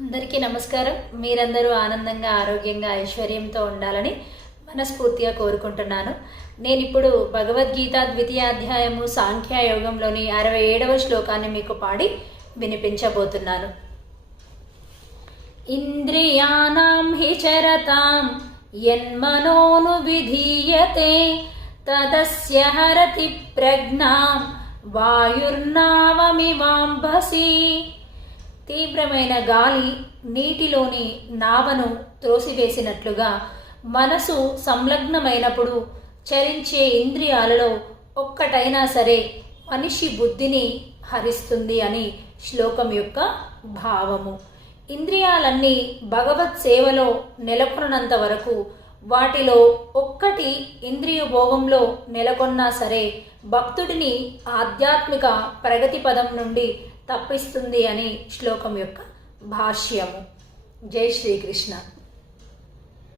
అందరికీ నమస్కారం. మీరందరూ ఆనందంగా, ఆరోగ్యంగా, ఐశ్వర్యంతో ఉండాలని మనస్ఫూర్తిగా కోరుకుంటున్నాను. నేను ఇప్పుడు భగవద్గీత ద్వితీయ అధ్యాయము సాంఖ్యయోగంలోని 67వ శ్లోకాన్ని మీకు పాడి వినిపించబోతున్నాను. ఇంద్రియాణం హి చరతాం యన్మనోను విధీయతే తదస్య హరతి ప్రజ్ఞాం వాయుర్నావమివాంభసి. తీవ్రమైన గాలి నీటిలోని నావను త్రోసివేసినట్లుగా మనసు సంలగ్నమైనప్పుడు చరించే ఇంద్రియాలలో ఒక్కటైనా సరే మనిషి బుద్ధిని హరిస్తుంది అని శ్లోకం యొక్క భావము. ఇంద్రియాలన్నీ భగవత్ సేవలో నెలకొన్నంత వరకు వాటిలో ఒక్కటి ఇంద్రియ భోగంలో నెలకొన్నా సరే భక్తుడిని ఆధ్యాత్మిక ప్రగతి పదం నుండి తప్పిస్తుంది అని శ్లోకం యొక్క భాష్యము. జై శ్రీకృష్ణ.